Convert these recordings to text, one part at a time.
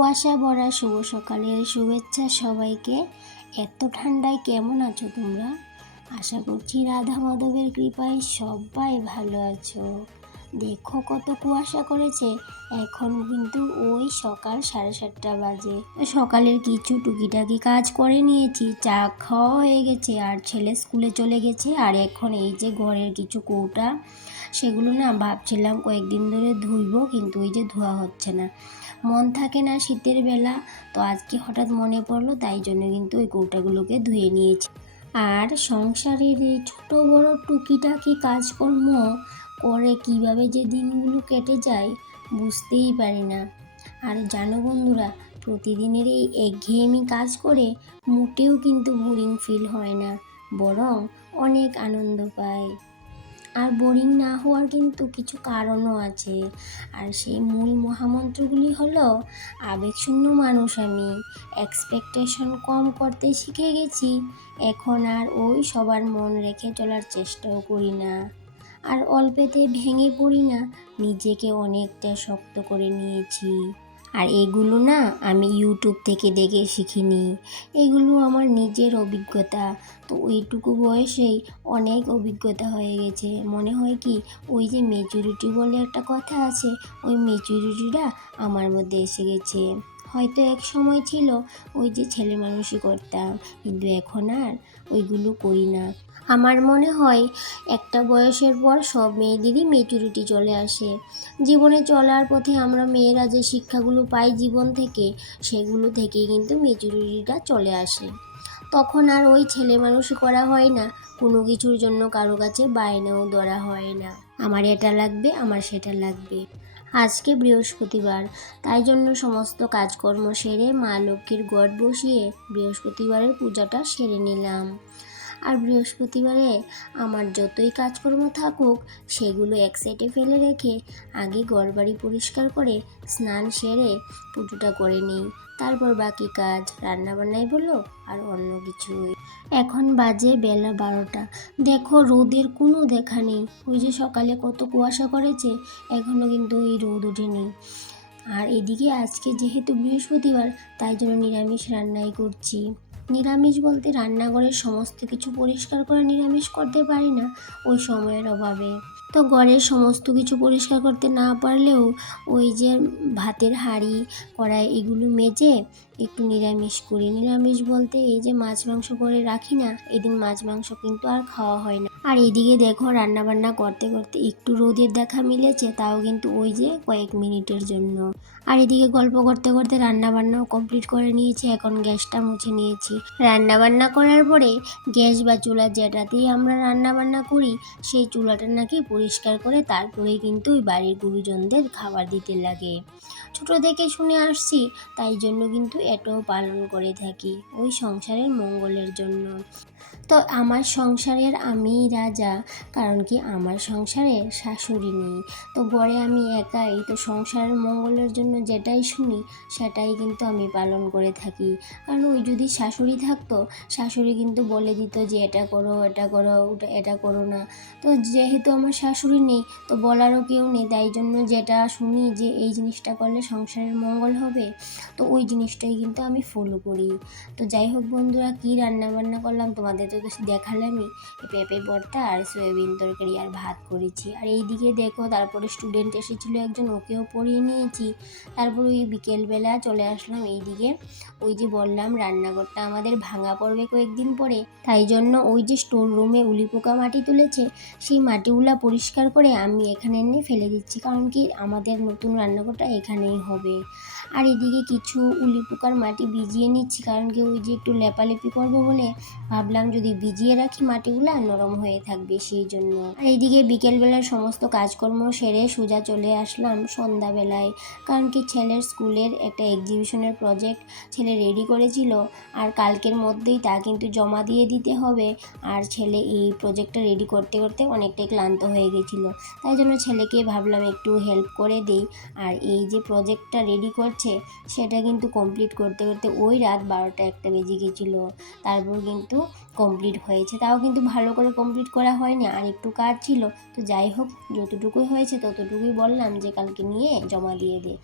কুয়াশা ভরা শুভ সকালের শুভেচ্ছা সবাইকে। এত ঠান্ডায় কেমন আছো তোমরা? আশা করছি রাধা মাধবের কৃপায় সবাই ভালো আছো। দেখো কত কুয়াশা করেছে। এখন কিন্তু ওই সকাল 7:30 বাজে। সকালের কিছু টুকিটাকি কাজ করে নিয়েছি, চা খাওয়া হয়ে গেছে, আর ছেলে স্কুলে চলে গেছে। আর এখন এই যে ঘরের কিছু কৌটা, সেগুলো না ভাবছিলাম কয়েকদিন ধরে ধুইবো, কিন্তু ওই যে ধোয়া হচ্ছে না, মন থাকে না শীতের বেলা। তো আজকে হঠাৎ মনে পড়লো, তাই জন্য কিন্তু ওই কৌটাগুলোকে ধুয়ে নিয়েছি। আর সংসারের এই ছোট বড় টুকিটাকি কাজকর্ম করে কিভাবে যে দিনগুলো কেটে যায় বুঝতেই পারি না। আর জানো বন্ধুরা, প্রতিদিনের এই একঘেয়েমি কাজ করে মোটেও কিন্তু বোরিং ফিল হয় না, বরং অনেক আনন্দ পাই। আর বোরিং না হওয়ার কিন্তু কিছু কারণও আছে। আর সেই মূল মহামন্ত্রগুলি হলো, আবেগশূন্য মানুষ আমি, এক্সপেকটেশন কম করতে শিখে গেছি, এখন আর ওই সবার মন রেখে চলার চেষ্টাও করি না, আর অল্পেতে ভেঙে পড়ি না, নিজেকে অনেকটা শক্ত করে নিয়েছি। আর এগুলো না আমি ইউটিউব থেকে দেখে শিখিনি, এগুলো আমার নিজের অভিজ্ঞতা। তো ওইটুকু বয়সেই অনেক অভিজ্ঞতা হয়ে গেছে। মনে হয় কি, ওই যে মেচুরিটি বলে একটা কথা আছে, ওই মেচুরিটিটা আমার মধ্যে এসে গেছে। হয়তো এক সময় ছিল ওই যে ছেলে মানুষই করতাম, কিন্তু এখন আর ওইগুলো করি না। আমার মনে হয় একটা বয়সের পর সব মেয়েদেরই মেচুরিটি চলে আসে। জীবনে চলার পথে আমরা মেয়েরা যে শিক্ষাগুলো পাই জীবন থেকে, সেগুলো থেকেই কিন্তু মেচুরিটিটা চলে আসে। তখন আর ওই ছেলে মানুষ করা হয় না, কোনো কিছুর জন্য কারো কাছে বায়নাও ধরা হয় না, আমার এটা লাগবে, আমার সেটা লাগবে। আজকে বৃহস্পতিবার, তাই জন্য সমস্ত কাজকর্ম সেরে মা লক্ষ্মীর ঘট বসিয়ে বৃহস্পতিবারের পূজাটা সেরে নিলাম। আর বৃহস্পতিবারে আমার যতই কাজকর্ম থাকুক, সেগুলো এক সাইডে ফেলে রেখে আগে ঘরবাড়ি পরিষ্কার করে স্নান সেরে পুজোটা করে নিই। তারপর বাকি কাজ, রান্নাবান্নাই বলো আর অন্য কিছুই। এখন বাজে বেলা 12টা। দেখো রোদের কোনো দেখা নেই। ওই যে সকালে কত কুয়াশা করেছে, এখনও কিন্তু ওই রোদ ওঠেনি। আর এদিকে আজকে যেহেতু বৃহস্পতিবার, তাই জন্য নিরামিষ রান্নাই করছি। নিরামিষ বলতে রান্নাঘরের সমস্ত কিছু পরিষ্কার করে নিরামিষ করতে পারি না ওই সময়ের অভাবে। তো ঘরের সমস্ত কিছু পরিষ্কার করতে না পারলেও ওই যে ভাতের হাঁড়ি, কড়াই এগুলো মেজে একটু নিরামিষ করি। নিরামিষ বলতে এই যে মাছ মাংস করে রাখি না, এদিন মাছ মাংস কিন্তু আর খাওয়া হয় না। আর এদিকে দেখো রান্নাবান্না করতে করতে একটু রোদের দেখা মিলেছে, তাও কিন্তু ওই যে কয়েক মিনিটের জন্য। আর এদিকে গল্প করতে করতে রান্নাবান্নাও কমপ্লিট করে নিয়েছি, এখন গ্যাসটা মুছে নিয়েছি। রান্নাবান্না করার পরে গ্যাস বা চুলা যেটাতেই আমরা রান্নাবান্না করি, সেই চুলাটা নাকি পরিষ্কার করে তারপরেই কিন্তু ওই বাড়ির গুরুজনদের খাবার দিতে লাগে। ছোটো থেকে শুনে আসছি, তাই জন্য কিন্তু এটাও পালন করে থাকি, ওই সংসারের মঙ্গলের জন্য। তো আমার সংসারের আমিই রাজা, কারণ কি আমার সংসারে শাশুড়ি নেই। তো ঘরে আমি একাই, তো সংসারের মঙ্গলের জন্য যেটাই শুনি সেটাই কিন্তু আমি পালন করে থাকি। কারণ ওই যদি শাশুড়ি থাকতো, শাশুড়ি কিন্তু বলে দিত যে এটা করো, এটা করো, ওটা এটা করো না। তো যেহেতু আমার শাশুড়ি নেই, তো বলারও কেউ নেই, তাই জন্য যেটা শুনি যে এই জিনিসটা করলে সংসারের মঙ্গল হবে, তো ওই জিনিসটাই কিন্তু আমি ফলো করি। তো যাই হোক বন্ধুরা, কী রান্নাবান্না করলাম তোমাদের তো দেখালামই। পেঁপে ভর্তা আর সয়াবিন তরকারি আর ভাত করেছি। আর এই দিকে দেখো, তারপরে স্টুডেন্ট এসেছিলো একজন, ওকেও পড়িয়ে নিয়েছি। তারপর ওই বিকেলবেলা চলে আসলাম এইদিকে। ওই যে বললাম রান্নাঘরটা আমাদের ভাঙা পড়বে কয়েকদিন পরে, তাই জন্য ওই যে স্টোর রুমে উলি পোকা মাটি তুলেছে, সেই মাটিগুলা পরিষ্কার করে আমি এখানে এনে ফেলে দিচ্ছি, কারণ কি আমাদের নতুন রান্নাঘরটা এখানেই হবে। আর এদিকে কিছু উলি পোকার মাটি ভিজিয়ে নিচ্ছি, কারণ কি ওই যে একটু লেপালেপি করবো বলে ভাবলাম যদি ভিজিয়ে রাখি মাটিগুলা নরম হয়ে থাকবে, সেই জন্য। আর এইদিকে বিকেলবেলার সমস্ত কাজকর্ম সেরে সোজা চলে আসলাম সন্ধ্যাবেলায়, কারণ কি ছেলের স্কুলের একটা এক্সিবিশনের প্রজেক্ট ছেলে রেডি করেছিল, আর কালকের মধ্যেই তা কিন্তু জমা দিয়ে দিতে হবে। আর ছেলে এই প্রজেক্টটা রেডি করতে করতে অনেকটাই ক্লান্ত হয়ে গেছিলো, তাই জন্য ছেলেকে ভাবলাম একটু হেল্প করে দেই। আর এই যে প্রজেক্টটা রেডি করছে হচ্ছে সেটা কিন্তু কমপ্লিট করতে করতে ওই রাত 12টা-1টা বেজে গেছিলো। তারপর কিন্তু কমপ্লিট হয়েছে, তাও কিন্তু ভালো করে কমপ্লিট করা হয়নি, আর একটু কাজ ছিল। তো যাই হোক, যতটুকুই হয়েছে ততটুকুই বললাম যে কালকে নিয়ে জমা দিয়ে দে।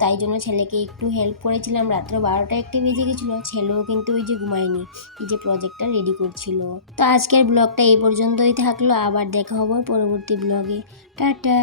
তাই জন্য ছেলেকে একটু হেল্প করেছিলাম। রাত্র 12টা-1টা বেজে গেছিলো, ছেলেও কিন্তু ওই যে ঘুমায়নি, এই যে প্রজেক্টটা রেডি করছিল। তো আজকের ব্লগটা এই পর্যন্তই থাকলো, আবার দেখা হবে পরবর্তী ব্লগে। টাটা।